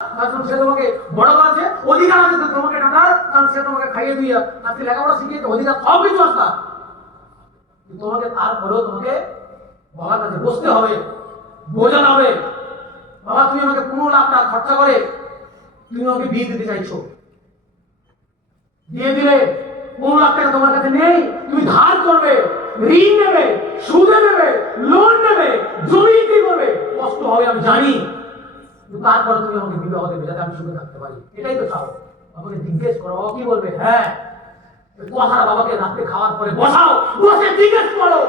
কারণ সে তোমাকে বড় করেছে, অধিকার আছে তোমাকে ডাকার, কারণ সে তোমাকে খাইয়ে দিয়ে আজকে লেখাপড়া শিখিয়েছে, অধিকার সব কিছু আসতা। তোমাকে তারপরেও তোমাকে বাবার কাছে বসতে হবে, বোঝাতে হবে, বাবা তুমি আমাকে 15 লাখ টাকা খরচা করে তুমি আমাকে বিয়ে দিতে চাইছো, দিয়ে দিলে 15 লাখ টাকা তোমার কাছে নেই, তুমি ধার করবে, ঋণ নেবে, সুদে নেবে, লোন নেবে, জমি বিক্রি করবে, কষ্ট হবে আমি জানি, তারপরে তুমি আমাকে বিবাহ দেবে যাতে আমি সুখে থাকতে পারি, এটাই তো চাও। আমাকে জিজ্ঞেস করো বাবা কি বলবে, হ্যাঁ কথাটা বাবাকে রাতে খাওয়ার পরে বসাও, বসে জিজ্ঞেস করো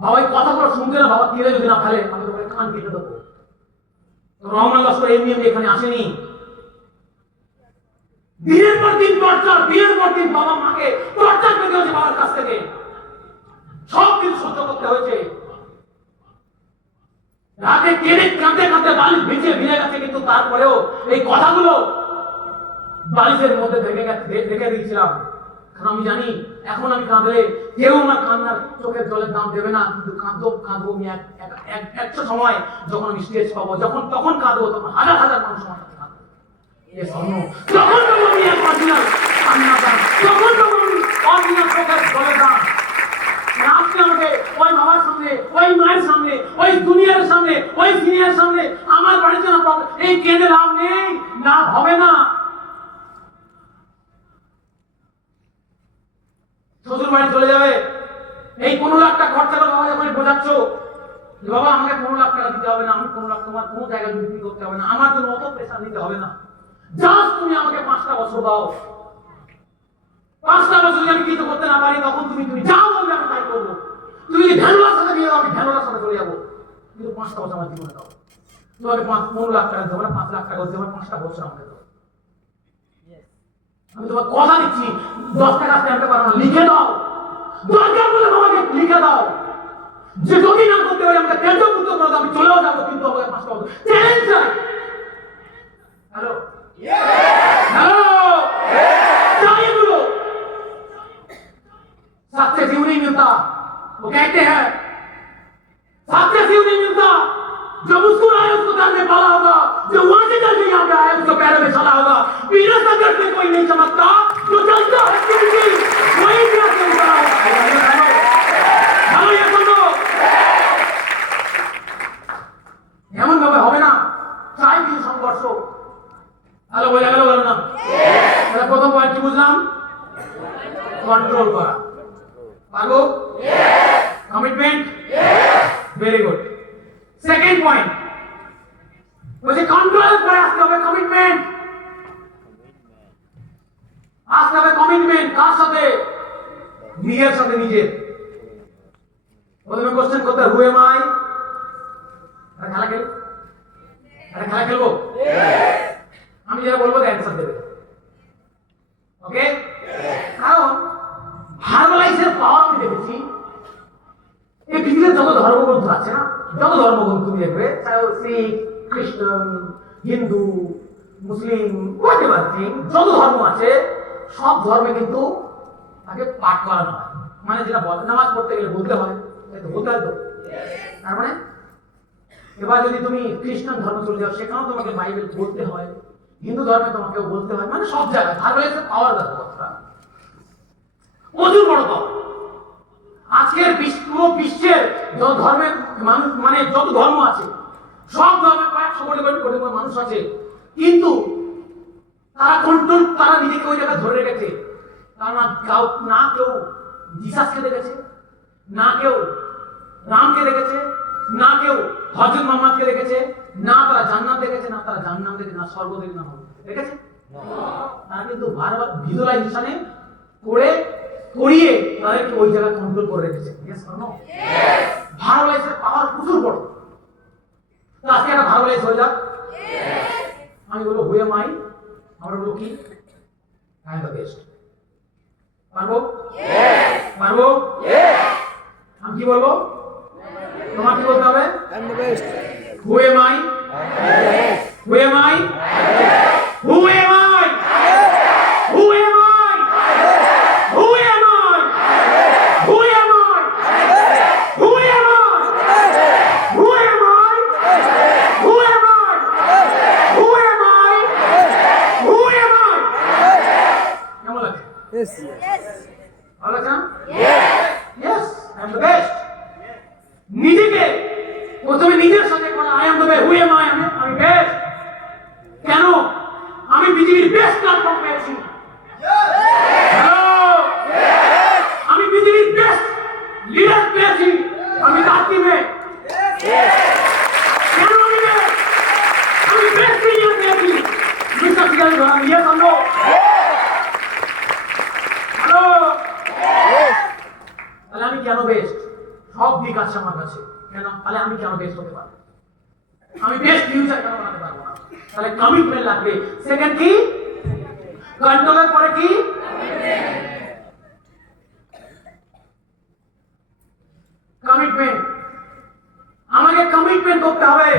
বাবা এই কথাগুলো শুনতে না, বাবা কেড়ে যদি না ফেলে আমি তোমাকে কান কেটে দেবো। রহমান লস্কর এমনি এমনি এখানে আসেনি, দিনের পর দিন টর্চার, দিনের পর দিন বাবা মাকে টর্চার পেতে হয়েছে, বাবার কাছ থেকে সব কিছু সহ্য করতে হয়েছে, রাতে কেঁদে কাঁদতে কাঁদতে বালিশ ভিজে ভিজে গেছে, কিন্তু তারপরেও এই কথাগুলো বালিশের মধ্যে রেখে দিয়েছিলাম, কারণ আমি জানি এখন আমি কাঁদলে কেউ আমার কান্নার চোখের জলের দাম দেবে না, কিন্তু কাঁদবো আমি একটা সময় যখন আমি স্টেজ পাবো, যখন তখন কাঁদবো, তখন হাজার হাজার মানুষ আমার কাছে কাঁদবে, তখন আমি এক অরিজিনাল কান্না দাম, তখন আমি অরিজিনাল চোখের জলের দাম। আপনি আমাকে ওই বাবার সামনে, ওই মায়ের সামনে, ওই দুনিয়ার সামনে, ওই সিনিয়র সামনে আমার বাড়িতে না এই কেঁদে লাভ নেই, না হবে না। শ্বশুর বাড়ি চলে যাবে, এই 15 লাখ টাকা খরচা করে বাবা যখন বোঝাচ্ছ বাবা আমাকে 15 লাখ টাকা দিতে হবে না, আমি 15 লাখ তোমার কোনো জায়গায় বিক্রি করতে হবে না, আমার জন্য অত প্রেশার নিতে হবে না, জাস্ট তুমি আমাকে 5টা বছর দাও, 5টা বছর যদি আমি কিছু করতে না পারি তখন তুমি যা বলবে আমি তাই করবো, তুমি যদি ভ্যানুলার সাথে বিয়ে দাও আমি ভ্যানুলার সাথে চলে যাবো, কিন্তু 5টা বছর আমার জীবনে দাও, তোমাকে 15 লাখ টাকা দেবো না, 5 লাখ টাকা দেবো, 5টা বছর আমাকে দাও, আমি তোমার কথা দিচ্ছি, 10 টাকা স্ট্যাম্পে পারো না, লিখে দাও, দরকার বলে আমাকে লিখে দাও, যে যদি না করতে পারি আমাকে তেজ মুক্ত করে দাও, আমি চলেও যাবো, কিন্তু আমাকে 5টা বছর চ্যালেঞ্জ চাই। হ্যালো হ্যালো चाहिए बोलो, सक्सेस यूं नहीं मिलता, वो कहते हैं सक्सेस यूं नहीं मिलता, जो मुस्कुराए उसको दर में पाला होगा, जो वहां से चल के यहाँ पे आया उसको पैरों में चला होगा, बिना संघर्ष में कोई नहीं चमकता, जो चलता है वही क्या चलता है। ये सुनो এমন ভাবে হবে না, চাই কিছু সংঘর্ষ। হ্যালো বলে গেল না, প্রথম পয়েন্ট কি বুঝলাম, কন্ট্রোল করা, পারবো, commitment, very good. Second point বলছে কন্ট্রোল করে আসতে হবে কমিটমেন্ট, আসতে হবে কমিটমেন্ট, কার সাথে, নিজের সাথে, নিজের। প্রথমে কোশ্চেন করতে হু এম আই, খেলা খেলি, খেলা খেলবো, আমি যেটা বলবো অ্যান্সার দেবে, ওকে। কারণ ভার্বালাইজের পাওয়ার আমি দেখেছি, এই পৃথিবীতে যত ধর্মগ্রন্থ আছে না, যত ধর্মগ্রন্থ তুমি দেখবে, চাই শিখ, খ্রিস্টান, হিন্দু, মুসলিম, যত ধর্ম আছে সব ধর্মে কিন্তু তাকে পাঠ করানো হয়, মানে যেটা নামাজ পড়তে গেলে বলতে হয়, বলতে হয় তো, তার মানে এবার যদি তুমি খ্রিস্টান ধর্ম চলে যাও সেখানেও তোমাকে বাইবেল বলতে হয়, হিন্দু ধর্মে তোমাকেও বলতে হয়, মানে সব জায়গায় ভার্বালাইজের পাওয়ার দেখো কথা, প্রচুর বড় পাওয়ার। আজকের পুরো বিশ্বের যত ধর্মের মানুষ, মানে যত ধর্ম আছে সব ধর্মে 100 কোটি মানুষ আছে, কিন্তু তারা কন্ট্রোল, তারা নিজেকে ওই জায়গায় ধরে রেখেছে, কারণ না কেউ জিসাসকে দেখেছে, না কেউ রামকে দেখেছে, না কেউ হযরত মুহাম্মদকে দেখেছে, না তারা জান্নাত দেখেছে, না তারা জাহান্নাম দেখেছে, না স্বর্গ দেখেছে, না দেখেছে, তারা কিন্তু বারবার ভিজুয়ালাইজেশনে করে করিয়ে তাদেরকে ওই জায়গায় কন্ট্রোল করে রেখেছে। ভার্বালাইজের পাওয়ার প্রচুর বড়। আজকে একটা ভার্বালাইজ হয়ে যাক, আমি বলবো হু এম আই, আমরা বলবো কি, আই এম দ্য বেস্ট। পারবো, পারবো, আমি কি বলবো, তোমার কি বলতে হবে, I am the best. Who am I, who am I, who am I, who am I, who am I, who am I, who am I, who am I, who ভালো আছেন? Yes, I am the best. নিজেকে প্রথমে নিজের সাথে বলা I am the best. Who am I? আমি best. কেন? আমি পৃথিবীর বেস্ট প্ল্যাটফর্ম পেয়েছি। হ্যালো, আমি পৃথিবীর বেস্ট লিডার পেয়েছি। আমি তার টিমে। কেন আমি বেস্ট? আমি বেস্ট লিডার পেয়েছি। মিস্টার সিগারেট ধরা নিয়ে সামনে। হ্যালো, তাহলে আমি কেন বেস্ট? সব দিক আছে আমার কাছে। কেন? তাহলে আমি কেন বেস্ট হতে পারবো? আমি বেস্ট ফিউচার কেন বানাতে পারবো না? তাহলে কমিটমেন্ট লাগবে। সেকেন্ড কি? কন্ট্রোলের পরে কি? কমিটমেন্ট। আমাকে কমিটমেন্ট করতে হবে।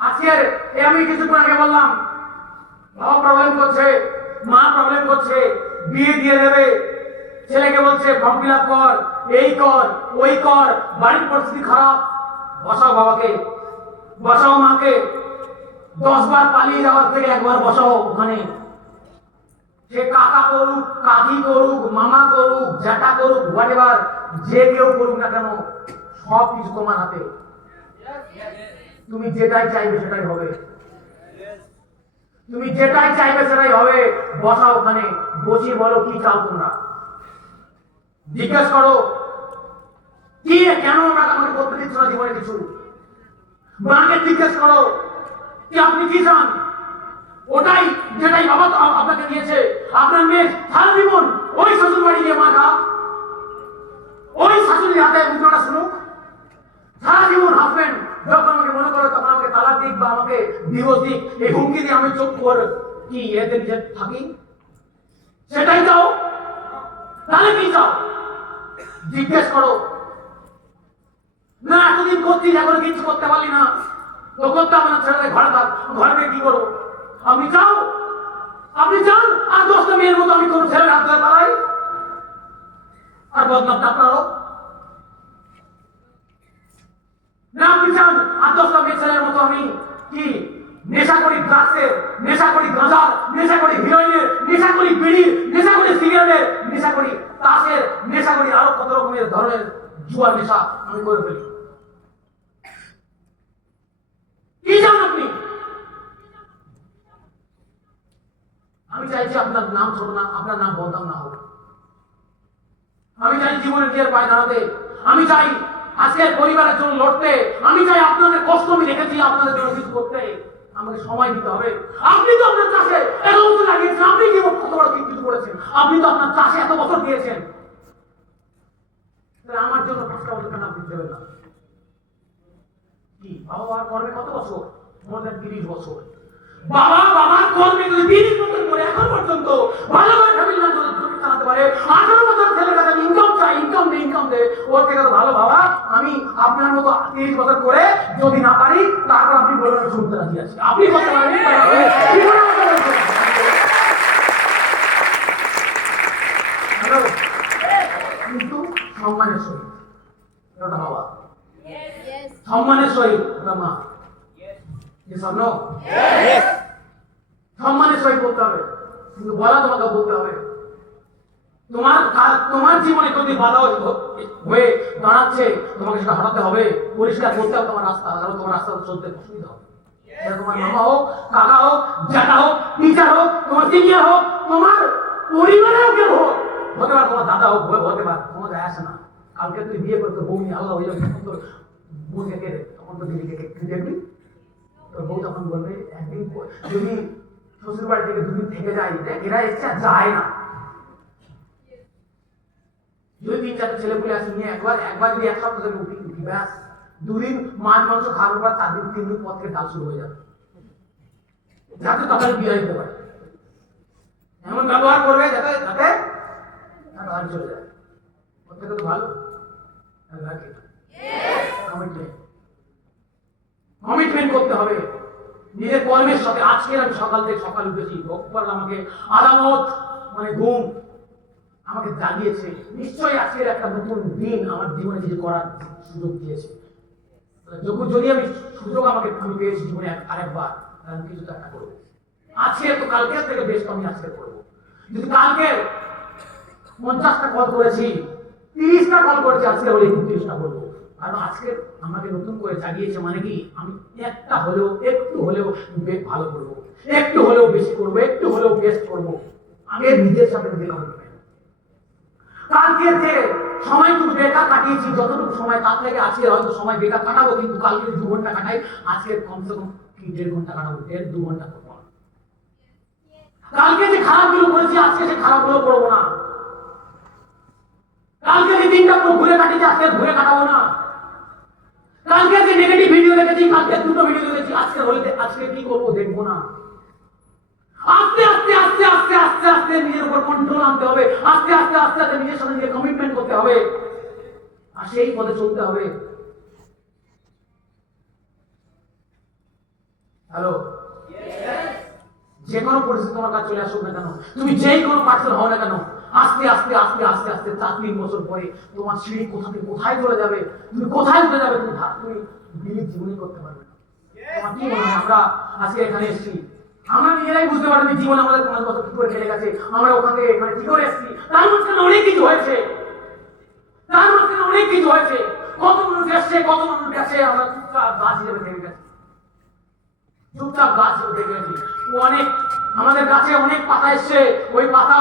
আজকের আমি কিছুক্ষণ আগে বললাম বাবা প্রবলেম করছে, মা প্রবলেম করছে, বিয়ে দিয়ে দেবে, ছেলেকে বলছে ফর্ম ফিল আপ কর, এই কর, ওই কর, বাড়ির পরিস্থিতি খারাপ। বসাও বাবাকে, বসাও মাকে। 10 বার পালিয়ে যাওয়ার থেকে একবার বসাও ওখানে। সে কাকা করুক, কাকি করুক, মামা করুক, জ্যাঠা করুক, হোয়াটএভার, যে কেউ করুক না কেন, সব কিছু তোমার হাতে। তুমি যেটাই চাইবে সেটাই হবে। তুমি যেটাই চাইবে সেটাই হবে। বসাও ওখানে, বসিয়ে বলো কি চাও তোমরা। জিজ্ঞেস করো কি কেন আমরা আমাকে করতে দিচ্ছ না জীবনে কিছু। মাকে জিজ্ঞেস করো কি আপনি কি চান, ওটাই যেটাই বাবা আপনাকে দিয়েছে। আপনার মেয়ে সারা জীবন ওই শ্বশুর বাড়ি গিয়ে মা খাক, ওই শাশুড়ির হাতে মুদ্রাটা শুনুক। সারা জীবন হাসবেন্ড যখন আমাকে মনে করে তখন আমাকে তালাক দিক বা আমাকে ডিভোর্স দিক, এই হুমকি দিয়ে আমি চোখ করে কি এদের যে থাকি, সেটাই চাও? তাহলে কি চাও জিজ্ঞেস করো। না এতদিন করছিস এখন কিছু করতে পারলি না, তো করতে হবে না, ছেড়ে ঘরে থাক। ঘরে থেকে কি করো? আপনি চাও? আপনি চান আর 10টা মেয়ের মতো আমি কোনো ছেলের হাত ধরে পালাই আর বদনামটা আপনারও? না আপনি চান আর 10টা মেয়ে ছেলের মতো আমি কি নেশা করি ড্রাগসের, নেশা করি গাঁজার, নেশা করি হিরোইনের, নেশা করি বিড়ির, নেশা করি সিগারেটের, নেশা করি তাসের, নেশা করি আরো কত রকমের ধরনের জুয়ার নেশা আমি করে ফেলি? কি চান আপনি? আমি চাইছি আপনার নাম ছোট না, আপনার নাম বদনাম না হোক। আমি চাই জীবনের নিজের পায়ে দাঁড়াতে। আমি চাই আজকের পরিবারের জন্য লড়তে। আমি চাই আপনাদের কষ্ট আমি দেখেছি, আপনাদের জন্য কিছু করতে আমাকে সময় দিতে হবে। আপনি তো আপনার চাষে এত বছর লাগিয়েছেন, আপনি কি কত বড় কিছু করেছেন? আপনি তো আপনার চাষে এত বছর দিয়েছেন, তাহলে আমার জন্য 5টা বছর কেন আপনি দেবেন না? কি বাবা আর করবে কত বছর? মোর দেন 30 বছর। বাবা করবে যদি 30 বছর করে এখন পর্যন্ত ভালোভাবে ফ্যামিলি না চালাতে পারে। 18 বছর ছেলের কাছে ইনকাম চাই, ইনকাম দে, ওর থেকে তো ভালো বাবা আমি আপনার মতো 30 বছর করে যদি না পারি তারপর আপনি বলবেন শুনতে রাজি আছি। আপনি করতে পারেন কিন্তু সম্মানের সহিত। ওটা বাবা সম্মানের সহিত, ওটা মা সম্মানের সহিত করতে হবে। কিন্তু বলা তোমাকে বলতে হবে। তোমার জীবনে যদি বাধা হয়ে দাঁড়াচ্ছে তোমাকে সেটা হটাতে হবে, পরিষ্কার করতে হবে তোমার রাস্তা, কারণ তোমার রাস্তা চলতে অসুবিধা হবে। তোমার মামা হোক, কাকা হোক, জ্যাঠা হোক, টিচার হোক, তোমার সিনিয়র হোক, তোমার পরিবারেও কেউ হোক, হতে পারে তোমার দাদা হোক, হতে পারে, তোমার যায় আসে না। কালকে তুই বিয়ে করতে বউ নিয়ে আলাদা হয়ে যাবে, তোর বউ থেকে তখন তো দিদিকে দেখবি, তোর বউ তখন বলবে একদিন যদি শ্বশুর বাড়ি থেকে 2 দিন থেকে যায়, এরা এসছে আর যায় না। যদি 3-4 ছেলে পুলে আসে নিয়ে একবার যদি 1 সপ্তাহ ধরে উঠি ব্যাস 2 দিন মাছ মাংস খাওয়ার পর 4 দিন 3 দিন পর থেকে ডাল শুরু হয়ে যাবে, যাতে তাদের বিয়ে দিতে পারে। এমন ব্যবহার করবে যাতে বাড়ি চলে যায়। ওর থেকে তো ভালো কমিটমেন্ট করতে হবে নিজের কর্মের সাথে। আজকের আমি সকাল উঠেছি, ভগবান আমাকে আলামত মানে ঘুম আমাকে জাগিয়েছে। নিশ্চয়ই আজকের একটা নতুন দিন আমার জীবনে কিছু করার সুযোগ দিয়েছে। যদি আমি সুযোগ আমি পেয়েছি জীবনে আরেকবার, আমি কিছু তো একটা করবো। আজকে তো কালকের থেকে বেশ আমি আজকে করবো। যদি কালকে 50টা কল করেছি, 30টা কল করেছি, আজকে হলে 29টা করবো। কারণ আজকে আমাকে নতুন করে জাগিয়েছে, মানে কি আমি একটা হলেও একটু হলেও ভালো করবো, একটু হলেও বেশি করবো, একটু হলেও বেস্ট করবো। আগে নিজের সাথে নিজে কমিটমেন্ট। কালকে যে সময়টুকু বেকার কাটিয়েছি, যতটুকু সময়, তার থেকে আজকে হয়তো সময় বেকার কাটাবো, কিন্তু কালকে 2 ঘন্টা কাটাই, আজকে কমসে কম 1.5 ঘন্টা কাটাবো, 1.5-2 ঘন্টা করবো। কালকে যে খারাপগুলো করেছি, আজকে সে খারাপগুলো করবো না। কালকে যে 3টা ঘুরে কাটিয়েছি, আজকে ঘুরে কাটাবো না। কালকে যে নেগেটিভ ভিডিও দেখেছি, কালকে 2টো ভিডিও দেখেছি, আজকে হলে আজকে কি করবো দেখবো না। আস্তে আস্তে আস্তে আস্তে আস্তে আস্তে নিজের উপর কন্ট্রোল আনতে হবে, আস্তে আস্তে আস্তে আস্তে নিজের সাথে নিজে কমিটমেন্ট করতে হবে, আর সেই পথে চলতে হবে। হ্যালো, যে কোনো পরিস্থিতি তোমার কাছে চলে আসুক না কেন, তুমি যেই কোনো পার্সন হও না কেন, আস্তে আস্তে আস্তে আস্তে আস্তে 4-3 বছর পরে তোমার সিঁড়ি কোথা থেকে কোথায় চলে যাবে, তুমি কোথায় উঠে যাবে, তুমি বিলিভ জীবনই করতে পারবে না। তোমার কি মনে হয় আমরা আজকে এখানে এসেছি, আমরা নিজেরাই বুঝতে পারিনি জীবনে আমাদের 5 বছর কি করে কেটে গেছে, আমরা ওখান থেকে এখানে কি করে এসেছি। তার মাঝখানে অনেক কিছু হয়েছে, তার মাঝখানে অনেক কিছু হয়েছে, কত মানুষ এসছে, কত মানুষ গেছে, আমরা চুপচাপ গাছ হিসেবে থেকে গেছি, চুপচাপ গাছ হিসেবে থেকে গেছি। অনেক আমাদের কাছে অনেক পাতা এসছে, ওই পাতা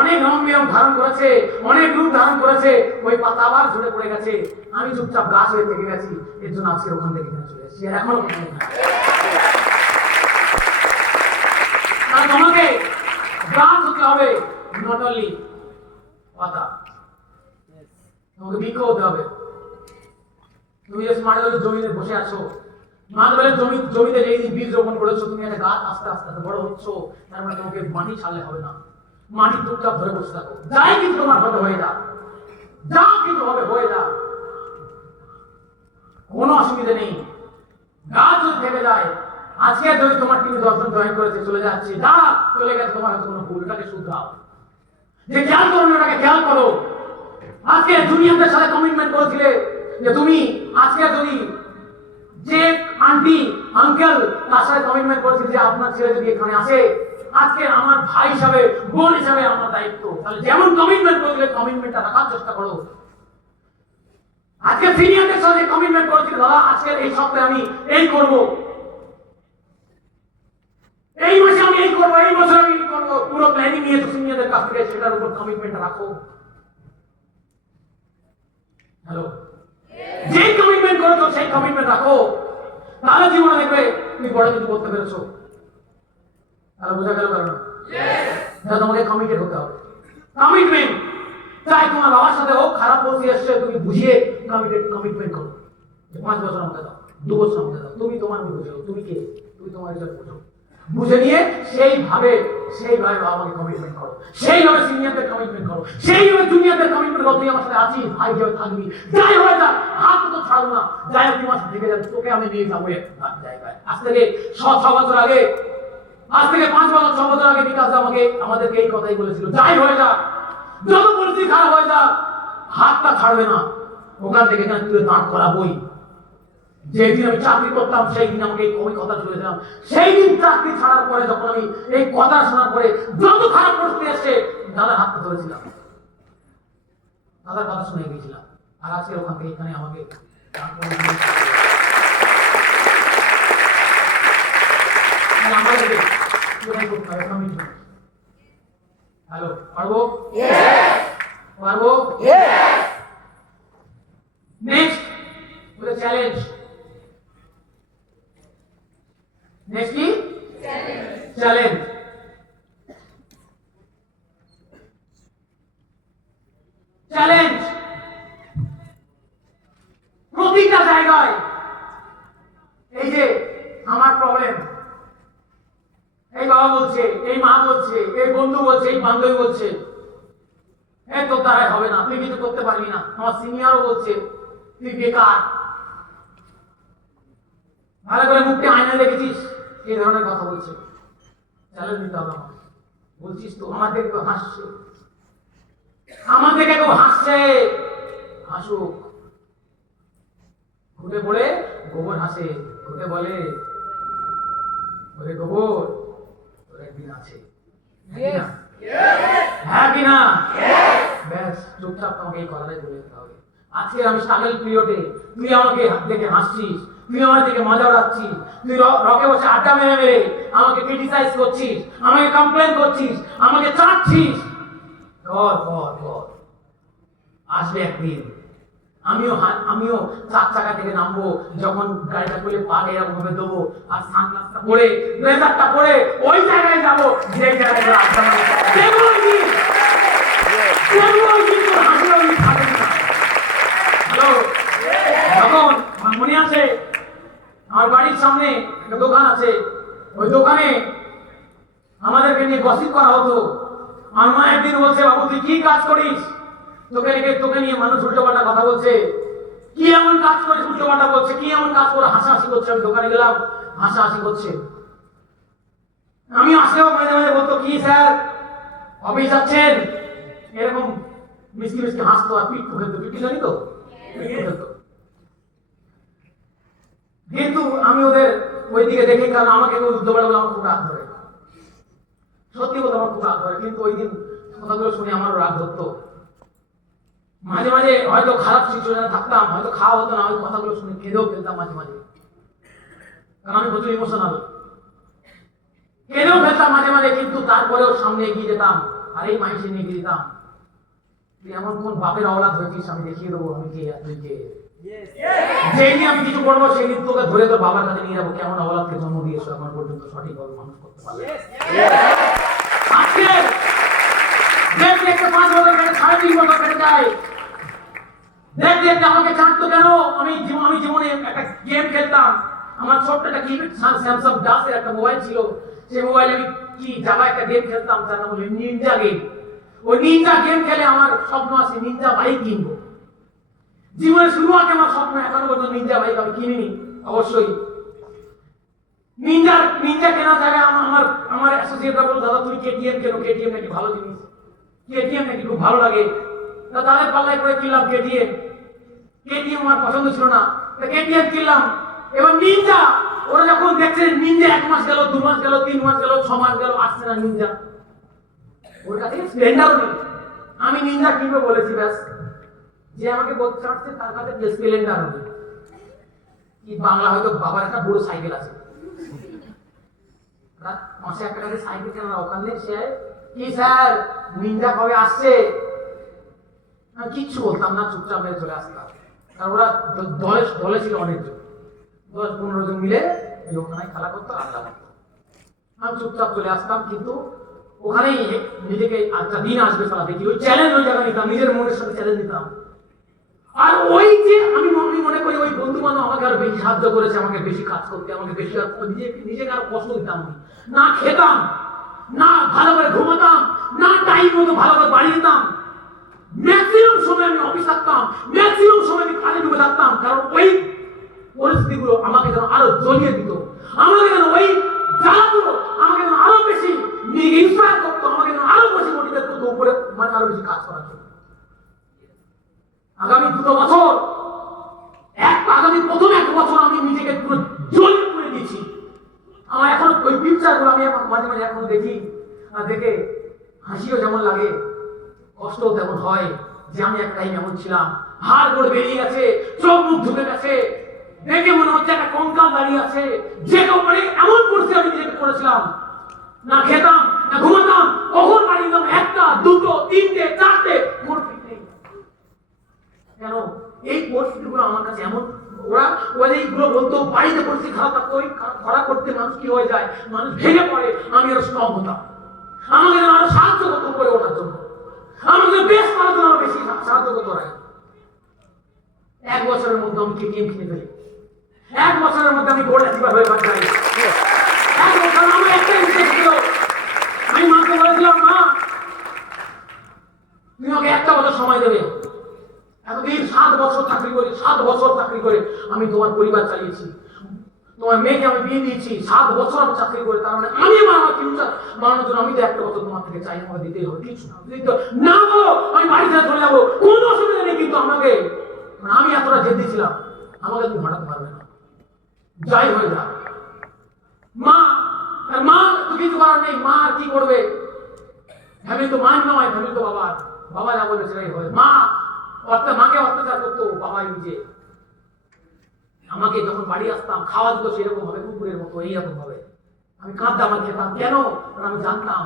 অনেক রং বেরং ধারণ করেছে, অনেক রূপ ধারণ করেছে, ওই পাতা আবার ঝরে পড়ে গেছে, আমি চুপচাপ গাছ হয়ে থেকে গেছি। এর জন্য আজকে ওখান থেকে এখানে চলে এসেছি, এখনো তোমাকে গাছ হতে হবে, নট অনলি পাতা, তোমাকে বৃক্ষ হতে হবে। তুমি যে মাঠে জমিতে বসে আছো, মাঠবেলের জমিতে যেই দিন বীজ রোপণ করেছো, তুমি একটা গাছ আস্তে আস্তে আস্তে বড় হচ্ছ, তার মানে তোমাকে মাটি ছাড়লে হবে না, মাটি চুপচাপ ধরে বসে থাকো, যাই কিন্তু তোমার হতে হয়ে যা, যা কিন্তু হবে হয়ে যা, কোনো অসুবিধা নেই। গাছ যদি থেকে যায়, আজকে যদি তোমার টিমে 10 জন জয়েন করেছে, চলে যাচ্ছে, যা চলে গেছে, তোমার হয়তো কোনো ভুল, ওটাকে শুধরাও, যে খেয়াল করো ওটাকে খেয়াল করো। আজকে জুনিয়রদের সাথে কমিটমেন্ট করেছিলে যে তুমি আজকে যদি যে আন্টি আঙ্কেল তার সাথে কমিটমেন্ট করেছিলে যে আপনার ছেলে যদি এখানে আসে, আজকে আমার ভাই হিসাবে, বোন হিসাবে আমার দায়িত্ব, তাহলে যেমন কমিটমেন্ট করেছিলে কমিটমেন্টটা রাখার চেষ্টা করো। আজকে সিনিয়রদের সাথে কমিটমেন্ট করেছিল, দাদা আজকে এই সপ্তাহে আমি এই করব, এই মাসে আমি এই করবো, এই বছর আমি এই করবো, পুরো প্ল্যানিং নিয়ে সিনিয়রদের কাছ থেকে সেটার উপর কমিটমেন্টটা রাখো। হ্যালো, যে কমিটমেন্ট করেছো সেই কমিটমেন্ট রাখো, তাহলে জীবনে দেখবে তুমি বড় কিছু করতে পেরেছো। তাহলে বোঝা গেল কারণ তোমাকে কমিটেড হতে হবে। কমিটমেন্ট চাই তোমার বাবার সাথে হোক, খারাপ পরিস্থিতি এসছে, তুমি বুঝিয়ে কমিটমেন্ট করো, 5 বছর আমাকে দাও, 2 বছর আমাকে দাও, তুমি তোমার বুঝো, তুমি কে, তুমি তোমার রেজাল্ট বুঝো, বুঝে নিয়ে সেইভাবে আমাকে কমিটমেন্ট করো, সেইভাবে সিনিয়রদের কমিটমেন্ট করো, সেইভাবে জুনিয়রদের কমিটমেন্ট করো। তুই আমার সাথে আছিস, ভাই হিসেবে থাকবি, যাই হয়ে যাক হাত তো ছাড়বো না, যাই হোক তোমার সাথে থেকে যাবে, তোকে আমি নিয়ে যাবো এক জায়গায়। আজ থেকে 6 বছর আগে, আজ থেকে 5 বছর 6 বছর আগে বিকাশ আমাদেরকে এই কথাই বলেছিল, যাই হয়ে যাক, যত পরিস্থিতি খারাপ হয়ে যাক, হাতটা ছাড়বে না, ওখান থেকে এখানে তুলে দাঁড় করাবই। যেদিন আমি চাকরি করতাম সেই দিন আমাকে এই কথা শুনেছিলাম, সেই দিন চাকরি ছাড়ার পরে যখন আমি এই কথা শোনার পরে যত খারাপ পরিস্থিতি এসছে, দাদার হাতটা ধরেছিলাম, দাদার কথা শুনে গিয়েছিলাম, আর আজকে ওখান থেকে এখানে আমাকে হ্যালো, পারবো? পারবো? নেক্সট চ্যালেঞ্জ, নেক্সট কি চ্যালেঞ্জ, চ্যালেঞ্জ প্রতিটা জায়গায়। এই যে আমার প্রবলেম, এই বাবা বলছে, এই মা বলছে, এই বন্ধু বলছে, এই বান্ধবী বলছে, এই তোর দ্বারাই হবে না, তুই কিছু করতে পারবি না, আমার সিনিয়রও বলছে তুই বেকার, ভালো করে মুখে আয়না দেখেছিস, এই ধরনের কথা বলছে। চ্যালেঞ্জ দিতে হবে আমাকে, বলছিস তো আমাদের কেউ হাসছে, আমাদের কেউ হাসছে, হাসুক, ঘুরে পড়ে গোবর হাসে, ঘুরে বলে ওরে গোবর তোর একদিন আছে, হ্যাঁ কি না? ব্যাস, চুপচাপ তোমাকে এই কথাটাই বলে দিতে হবে। আজকে আমি স্ট্রাগল পিরিয়ডে, তুই আমাকে দেখে হাসছিস, তুই আমার দিকে মজা উড়াচ্ছিস, তুই রকে বসে আড্ডা মেরে মেরে আমাকে ক্রিটিসাইজ করছিস, আমাকে কমপ্লেন করছিস, আমাকে চাটছিস। কর কর কর, আসবে একদিন আমিও 4 চাকা থেকে নামবো, যখন গাড়িটা খুলে পাকে এরকম ভাবে দেবো, আর সানগ্লাসটা পরে ব্লেজারটা পরে ওই জায়গায় যাবো, যে জায়গায় আড্ডা মারবো। তখন আমার মনে আছে, আমার বাড়ির সামনে একটা দোকান আছে, ওই দোকানে আমাদেরকে নিয়ে গসিপ করা হতো। আমার মা একদিন বলছে, বাবু তুই কি কাজ করিস? তোকে নিয়ে মানুষ উল্টোপাল্টা কথা বলছে, কি এমন কাজ করিস? উল্টোপাল্টা বলছে, কি এমন কাজ করে হাসাহাসি করছে। আমি দোকানে গেলাম, হাসাহাসি করছে। আমি আসলেও মাঝে মাঝে বলতো, কি স্যার অফিস যাচ্ছেন? এরকম মিষ্টি মিষ্টি হাসতো, আর পিঠ খেলতো, পিঠি জানি তো, কিন্তু আমি ওদের ওই দিকে দেখে, কারণ আমাকে উল্টোপাল্টা বলে আমার খুব রাগ ধরে, সত্যি বলতে আমার খুব রাগ ধরে। কিন্তু ওই দিন কথাগুলো শুনে আমার রাগ ধরতো। মাঝে মাঝে হয়তো খারাপ সিচুয়েশনে থাকতাম, হয়তো খাওয়া হতো না, ওই কথাগুলো শুনে কেঁদেও ফেলতাম মাঝে মাঝে, কারণ আমি প্রচুর ইমোশনাল, কেঁদেও ফেলতাম মাঝে মাঝে। কিন্তু তারপরেও সামনে এগিয়ে যেতাম, আর এই মাইসে নিয়ে গিয়ে যেতাম, তুই এমন কোন বাপের অওলাদ হয়েছিস, আমি দেখিয়ে দেবো আমি কে, তুই কে। যেদিন আমি কিছু করবো সেদিন তোকে ধরে তোর বাবার কাছে নিয়ে যাবো, কেমন অওলাদকে জন্ম দিয়েছো, এখন পর্যন্ত সঠিকভাবে মানুষ করতে পারলে। আজকে দেখতে 5 বছর কেটে 3.5 বছর কেটে যায়, দেখতে আমাকে চাটতো কেন? আমি জীবনে একটা গেম খেলতাম, আমার ছোট্ট একটা কিপ্যাড স্যামসাং ডাসের একটা মোবাইল ছিল, সেই মোবাইলে আমি কি জাভা একটা গেম খেলতাম, যার নাম হলো নিনজা গেম। ওই নিনজা গেম খেলে আমার স্বপ্ন আছে নিনজা বাইক কিনবো। জীবনের শুরুতে আমার স্বপ্ন, এখনো পর্যন্ত নিনজা বাইক আমি কিনিনি। অবশ্যই নিনজা কেনার জায়গায় আমার অ্যাসোসিয়েটরা বলল, দাদা তুমি কেটিএম কেন, কেটিএম নাকি ভালো জিনিস, কেটিএম নাকি খুব ভালো লাগে। তাদের পাল্লায় করে কিনলাম কেটিএম। কেটিএম আমার পছন্দ ছিল না, কেটিএম কিনলাম। এবার নিনজা, ওরা যখন দেখছে নিনজা 1 মাস গেল, 2 মাস গেল, 3 মাস গেল, 6 মাস গেল, আসছে না নিনজা, ওর কাছে স্প্লেন্ডারও নেই। আমি নিনজা কিনবো বলেছি, ব্যাস যে আমাকে বলতে চাচ্ছে তার কাছে স্প্লেন্ডার নেই। কি বাংলা হয়তো বাবার একটা বড় সাইকেল আছে, মাসে একটা কাছে সাইকেল কেনার ওখান থেকে সে, কি স্যার নিনজা কবে আসছে? আমি কিচ্ছু বলতাম না, চুপচাপ মেরে চলে আসতাম। আর ওরা দলে ছিল অনেকজন, 10-15 জন মিলে ওখানে খেলা করতো, আড্ডা করতো। আমি চুপচাপ চলে আসতাম, কিন্তু ওখানেই নিজেকে একটা দিন আসবে সারা দেখি, ওই চ্যালেঞ্জ ওই জায়গায় নিতাম, নিজের মনের সাথে চ্যালেঞ্জ নিতাম। আর ওই যে আমি মনে করি ওই বন্ধু বান্ধব আমাকে আরো বেশি সাহায্য করেছে, আমাকে বেশি কাজ করতে, আমাকে বেশি নিজেকে আরো কষ্ট দিতাম। না খেতাম, না ভালো করে ঘুমাতাম, না টাইম মতো ভালো করে বাড়ি যেতাম। ম্যাক্সিমাম সময় আমি অফিস থাকতাম, ম্যাক্সিমাম সময় আমি কাজে ডুবে থাকতাম, কারণ ওই পরিস্থিতিগুলো আমাকে যেন আরো জ্বলিয়ে দিত, আমাকে যেন ওই জ্বালাগুলো আমাকে যেন আরো বেশি নিজেকে ইন্সপায়ার করতো, আমাকে যেন আরো বেশি মোটিভেট করতো উপরে, মানে আরো বেশি কাজ করার জন্য। আগামী 2 বছর, আগামী প্রথম 1 বছর আমি নিজেকে পুরো জ্বলিয়ে করে দিয়েছি। আমার এখন ওই পিকচারগুলো আমি মাঝে মাঝে এখন দেখি, দেখে হাসিও যেমন লাগে, কষ্ট তেমন হয়, যে আমি এক টাইম এমন ছিলাম, হাড় গোড় বেরিয়ে গেছে, চোখ মুখ ঢুকে গেছে, দেখে মনে হচ্ছে একটা কঙ্কাল দাঁড়িয়ে আছে, যে কোম্পানি এমন পরিস্থিতি আমি নিজেকে করেছিলাম, না খেতাম, না ঘুমাতাম, কখন বাড়ি যেতাম 1টা, 2টো, 3টে, 4টে, কোনো ঠিক নেই। কেন এই পরিস্থিতিগুলো আমার কাছে এমন, ওরা এইগুলো বলতো, বাড়িতে পরিস্থিতি খারাপ থাকতো, ওই খরা করতে মানুষ কি হয়ে যায়, মানুষ ভেঙে পড়ে, আমি আরো স্ট্রং হতাম, আমাকে যেন আরো সাহায্য করতো উপরে ওঠার জন্য, আমাকে বেশ করার জন্য আরো বেশি সাহায্য করতো। 1 বছরের মধ্যে আমি কেটিএম কিনে ফেলি, 1 বছরের মধ্যে আমি গোল্ড অ্যাচিভার হয়ে যাই। 1 বছর আমার একটা ইন্টারেস্ট ছিল, আমি মাকে বলেছিলাম, মা তুমি আমাকে 1টা বছর সময় দেবে। এতদিন 7 বছর চাকরি করি, 7 বছর চাকরি করে আমি তোমার পরিবার চালিয়েছি, তোমার মেয়েকে আমি বিয়ে দিয়েছি, 7 বছর আমি চাকরি করে, তার মানে আমি আমার ফিউচার বানানোর জন্য আমি তো 1টা বছর তোমার থেকে চাই, আমাকে দিতেই হবে। কিছু না বলো, আমি বাড়ি থেকে চলে যাবো, কোনো অসুবিধা নেই, কিন্তু আমাকে, আমি এতটা জেদ দিয়েছিলাম, আমাকে তুমি হঠাৎ পারবে না, যাই হয়ে যা। মা কিছু করার নেই, মা আর কি করবে? ফ্যামিলি তো মান নয়, ফ্যামিলি তো বাবার, বাবা যা বলবে সেটাই হবে। মাকে অত্যাচার করতো বাবাই নিজে। আমাকে যখন বাড়ি আসতাম খাওয়া দিত সেরকম ভাবে, কুকুরের মতো এইরকম ভাবে। আমি কাঁদতে আমার খেতাম, কেন? কারণ আমি জানতাম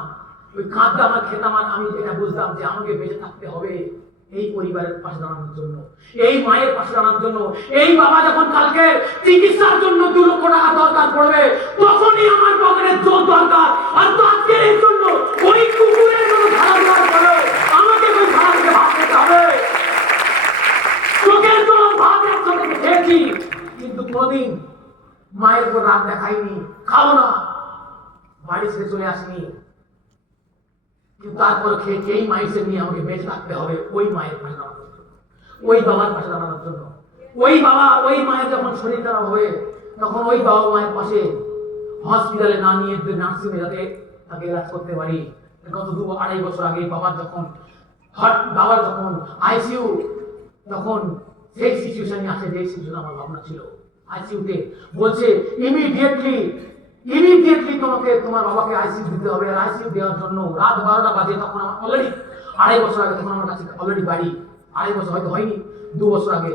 ওই কাঁদতে আমার খেতাম, আর আমি এটা বুঝতাম যে আমাকে বেঁচে থাকতে হবে এই পরিবারের পাশে দাঁড়ানোর জন্য, এই মায়ের পাশে দাঁড়ানোর জন্য। এই বাবা যখন কালকে চিকিৎসার জন্য 2 লক্ষ টাকা দরকার পড়বে, তখনই আমার পকেটের জোর দরকার। আর তো আজকের এই জন্য ওই কুকুরের জন্য খারাপ দেওয়ার পরেও আমাকে ওই খারাপ থেকে ভাত খেতে হবে। চোখের জন্য ভাত একসাথে খেয়েছি, কিন্তু কোনদিন মায়ের উপর রাগ দেখাইনি, খাবো না, বাড়ি ছেড়ে চলে আসিনি। কিন্তু তারপরে খেয়েছি এই মাইসে নিয়ে আমাকে বেঁচে থাকতে হবে ওই মায়ের পাশে দাঁড়ানোর জন্য, ওই বাবার পাশে দাঁড়ানোর জন্য। ওই বাবা ওই মায়ের যখন শরীর খারাপ হবে, তখন ওই বাবা মায়ের পাশে হসপিটালে না নিয়ে নার্সিংহোমে যাতে তাকে ইলাজ করতে পারি। গত 2-2.5 বছর আগে বাবার যখন আইসিইউ, তখন সেই সিচুয়েশনে আসে যে সিচুয়েশন আমার ভাবনা ছিল। আইসিইউতে বলছে ইমিডিয়েটলি তোমাকে তোমার বাবাকে আইসিইউ দিতে হবে। আর আইসিইউ দেওয়ার জন্য রাত 12টা বাজে, তখন আমার অলরেডি 2.5 বছর আগে, তখন আমার কাছে অলরেডি গাড়ি, 2.5 বছর হয়তো হয়নি, 2 বছর আগে,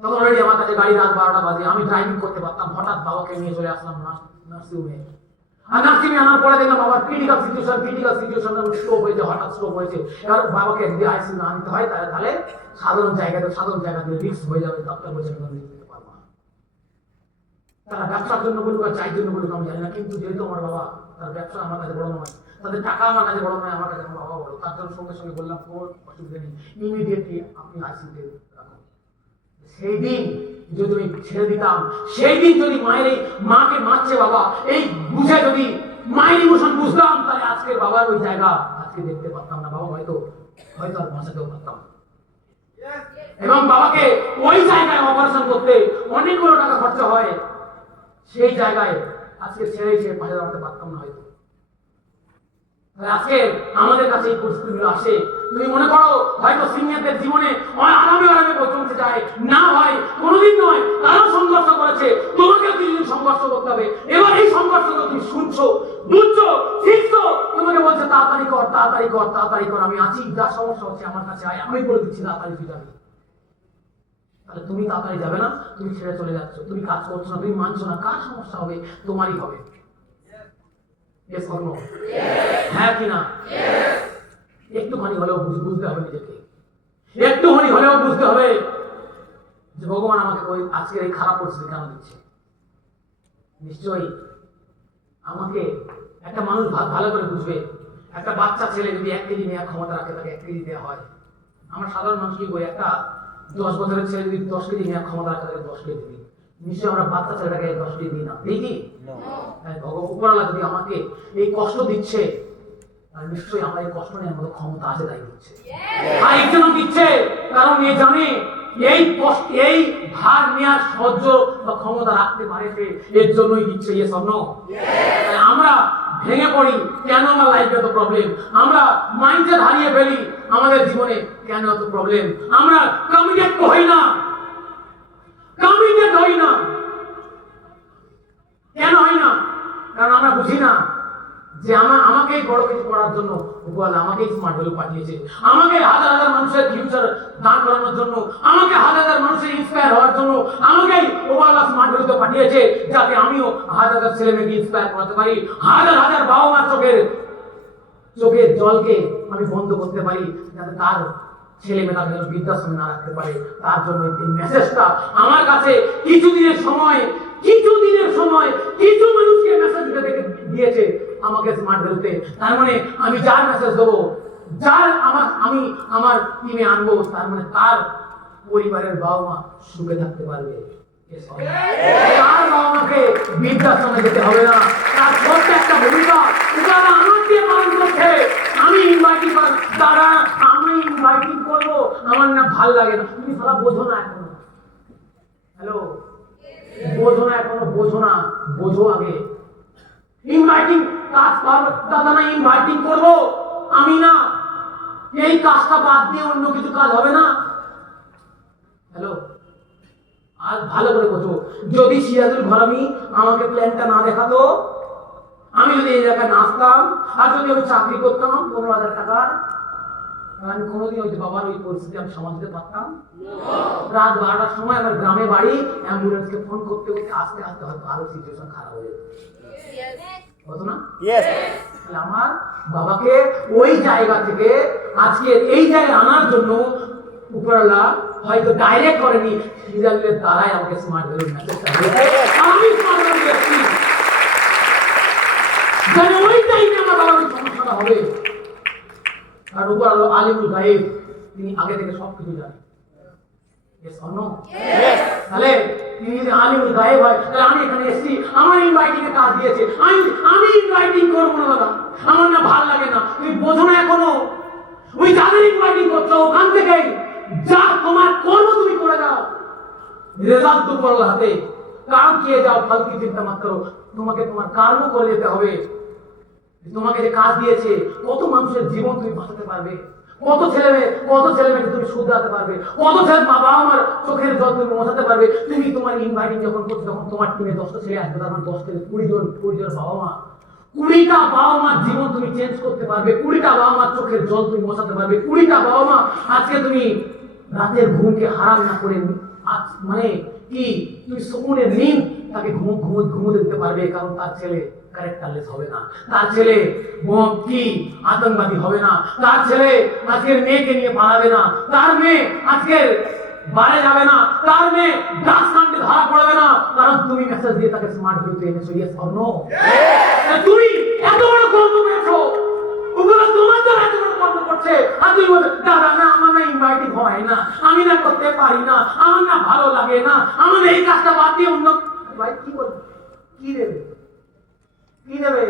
তখন অলরেডি আমার কাছে গাড়ি, রাত 12টা বাজে, আমি ড্রাইভিং করতে পারতাম। হঠাৎ বাবাকে নিয়ে চলে আসলাম নার্সিংহোমে। আর নার্সিংহোমে আনার পরে দেখলাম বাবার ক্রিটিক্যাল সিচুয়েশন স্ট্রোক হয়েছে, হঠাৎ স্ট্রোক হয়েছে। এবার বাবাকে যদি আইসিইউ না আনতে হয় তাহলে সাধারণ জায়গাতে রিস্ক হয়ে যাবে। ডাক্তার বলছে দিতে পারবো না। তারা ব্যবসার জন্য বলুক আর চাই জন্য বলুক আমি জানি না, কিন্তু যেহেতু আমার বাবা, তার ব্যবসা আমার কাছে বড় নয়, তাদের টাকা আমার কাছে বড় নয়, আমার কাছে আমার বাবা বড়। তার জন্য সঙ্গে সঙ্গে বললাম কোনো অসুবিধা নেই, ইমিডিয়েটলি আপনি আইসিইউতে রাখুন। সেই দিন যদি আমি ছেড়ে দিতাম, সেই দিন যদি মাকে মারছে বাবা এই বুঝে যদি মায়ের ইমোশন বুঝতাম, তাহলে আজকে বাবার ওই জায়গা আজকে দেখতে পারতাম না। বাবা হয়তো আর বাঁচাতেও পারতাম। এবং বাবাকে ওই জায়গায় অপারেশন করতে অনেকগুলো টাকা খরচা হয়, সেই জায়গায় আজকে ছেড়ে পাশে দাঁড়াতে পারতাম না হয়তো। আজকে আমাদের কাছে এই পরিস্থিতিগুলো আসে। তুমি মনে করো হয়তো সিনিয়রদের জীবনে আরামে চলতে চায় না, ভাই কোনোদিন নয়, তারাও সংঘর্ষ করেছে, তোমাকেও কিছুদিন সংঘর্ষ করতে হবে। এবার এই সংঘর্ষগুলো তুমি শুনছো, বুঝছো, শিখছো, তোমাকে বলছে তাড়াতাড়ি কর, আমি আছি, যা সমস্যা হচ্ছে আমার কাছে আয়, আমি বলে দিচ্ছি তাড়াতাড়ি তুই যাবি। তাহলে তুমি তাড়াতাড়ি যাবে না, তুমি ছেড়ে চলে যাচ্ছ, তুমি কাজ করছো না, তুমি মানছো না, কার সমস্যা হবে? তোমারই হবে। হ্যাঁ কি না? একটুখানি হলেও বুঝতে হবে নিজেকে, একটুখানি হলেও বুঝতে হবে যে ভগবান আমাকে ওই আজকের এই খারাপ পরিস্থিতি কেন দিচ্ছে। নিশ্চয়ই আমাকে একটা মানুষ ভালো করে বুঝবে। একটা বাচ্চা ছেলে যদি 1 কেজি নেওয়ার ক্ষমতা রাখে, তাকে 1 কেজি দেওয়া হয়। আমরা সাধারণ মানুষ কি করি, একটা 10 বছরের ছেলে যদি 10 কেজি নেওয়ার ক্ষমতা রাখে, তাকে 10 কেজি দিই। নিশ্চয়ই আমরা বাচ্চা ছেলেটাকে 10 কেজি দিই না, দেখি ভগবান যদি আমাকে এই কষ্ট দিচ্ছে, আর নিশ্চয়ই আমার এই কষ্ট নেওয়ার মতো ক্ষমতা আছে, তাই দিচ্ছে। আর এই জন্য দিচ্ছে কারণ এ জানে এই কষ্ট, এই ভার নেওয়ার সহ্য বা ক্ষমতা রাখতে পারে, এর জন্যই দিচ্ছে। এ স্বপ্ন আমরা ভেঙে পড়ি, কেন আমার লাইফে এত প্রবলেম, আমরা মাইন্ডসেট হারিয়ে ফেলি, আমাদের জীবনে কেন এত প্রবলেম, আমরা কমিটেড হই না। কেন হয় না? কারণ আমরা বুঝি না যে আমাকেই বড় কিছু করার জন্য উপর আমাকেই স্মার্ট ভ্যালু পাঠিয়েছে, আমাকে হাজার হাজার মানুষের ফিউচার দাঁড় করানোর জন্য, আমাকে হাজার হাজার মানুষের ইন্সপায়ার হওয়ার জন্য আমাকেই ওভারঅল স্মার্ট ভ্যালুতে পাঠিয়েছে, যাতে আমিও হাজার হাজার ছেলে মেয়েকে ইন্সপায়ার করাতে পারি, হাজার হাজার বাবা মা চোখের জলকে আমি বন্ধ করতে পারি, যাতে তার ছেলে মেয়েরা যেন বৃদ্ধাশ্রমে না রাখতে পারে। তার জন্য এই মেসেজটা আমার কাছে কিছুদিনের সময় কিছু মানুষকে মেসেজ দিয়েছে আমাকে স্মার্ট ভ্যালুতে। তার মানে আমি যার মেসেজ দেবো, যার আমি আমার টিমে আনবো, তার মানে তার পরিবারের বাবা মা সুখে থাকতে পারবে। তার বাবা মাকে বৃদ্ধাশ্রমে যেতে হবে না। তার প্রত্যেকটা ভূমিকা যারা আমার দিয়ে পালন করছে, আমি ইনভাইটিং করবো, আমার না ভাল লাগে না। তুমি সারা বোঝো না এখনো, হ্যালো, বোঝো না, বোঝো আগে। ইনভাইটিং কাজ করবো, দাদা না ইনভাইটিং করবো, আমি না এই কাজটা বাদ দিয়ে অন্য কিছু কাজ হবে না। হ্যালো, আর ভালো করে বোঝো, যদি সিরাজুল ঘরামি আমাকে প্ল্যানটা না দেখাতো, আমি যদি এই জায়গায় নাচতাম আর যদি আমি চাকরি করতাম 15,000 টাকার, আমি কোনোদিন ওই বাবার ওই পরিস্থিতি আমি সামাল দিতে পারতাম? রাত 12টার সময় আমার গ্রামে বাড়ি, অ্যাম্বুলেন্সকে ফোন করতে করতে আস্তে আস্তে হয়তো আরো সিচুয়েশন খারাপ হয়ে যেত, হতো না? তাহলে আমার বাবাকে ওই জায়গা থেকে আজকে এই জায়গায় আনার জন্য উপরওয়ালা হয়তো ডাইরেক্ট করেনি, সিরাজের দ্বারাই আমাকে স্মার্ট ভ্যালুর মেসেজটা দিয়েছে। আমি স্মার্ট ভ্যালু দিয়েছি জানি ওই টাইমে আমার বাবার ওই সমস্যাটা হবে। আর উপরওয়ালা আলিমুল গায়েব, তিনি আগে থেকে সবকিছু জানেন। Yes or no? তাহলে তিনি যদি আলিমুল গায়েব হয়, তাহলে আমি এখানে এসেছি, আমার ইনভাইটিং এ কাজ দিয়েছে, আমি ইনভাইটিং করবো না দাদা, আমার না ভালো লাগে না। তুমি বোঝো না এখনো, ওই যাদের ইনভাইটিং করছো ওখান থেকেই যা তোমার কর্ম তুমি করে যাও, রেজাল্ট তো পড়লো হাতে। কারণ কে যাও ফল কি চিন্তা মাত্র, তোমাকে তোমার কর্ম করে যেতে হবে। তোমাকে যে কাজ দিয়েছে, কত মানুষের জীবন তুমি বাঁচাতে পারবে, কত ছেলে মেয়েকে তুমি শুধরাতে পারবে, কত ছেলে বাবা আমার চোখের জল তুমি মোছাতে পারবে। তুমি তোমার ইনভাইটিং যখন করছো, তখন তোমার টিমে 10টা ছেলে আসবে, তখন 10 থেকে 20 জন বাবা মা, 20টা বাবা মার জীবন তুমি চেঞ্জ করতে পারবে, 20টা বাবা মার চোখের জল তুমি মোছাতে পারবে, 20টা বাবা মা আজকে তুমি রাতের ঘুমকে হারাম না করে মানে কি তুমি সুকুনের নিন তাকে ঘুমোতে দিতে পারবে। কারণ তার ছেলে ক্যারেক্টারলেস হবে না, তার ছেলে কি আতঙ্কবাদী হবে না, তার ছেলে আজকের মেয়েকে নিয়ে পালাবে না, তার মেয়ে আজকের বারে যাবে না, তার মেয়ে গাছ কাটতে ধরা পড়বে না, কারণ তুমি মেসেজ দিয়ে তাকে স্মার্ট ভিউতে এনেছো। Yes or no? তুমি এত বড় কর্ম করেছো, ওগুলো তোমার দ্বারা এত বড় কর্ম করছে, আর তুমি বলছো দাদা না আমার না ইনভাইটিং হয় না, আমি না করতে পারি না, আমার না ভালো লাগে না, আমার এই কাজটা বাদ দিয়ে অন্য। ভাই কি বলবে, কি দেবে, কি দেবে?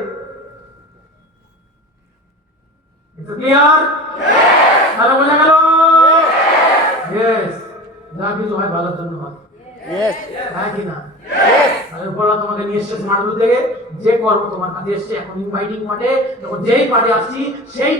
ক্লিয়ার? তাহলে বোঝা গেল? ইয়েস, যা কিছু হয় ভালোর জন্য হয়। হ্যাঁ কি না? তাহলে উপরওয়ালা তোমাকে নিয়ে এসছে স্মার্ট ভ্যালু থেকে, যে কর্ম তোমার কাছে এসছে এখন ইনভাইটিং পার্টে, যখন যেই পার্টে আসছি সেই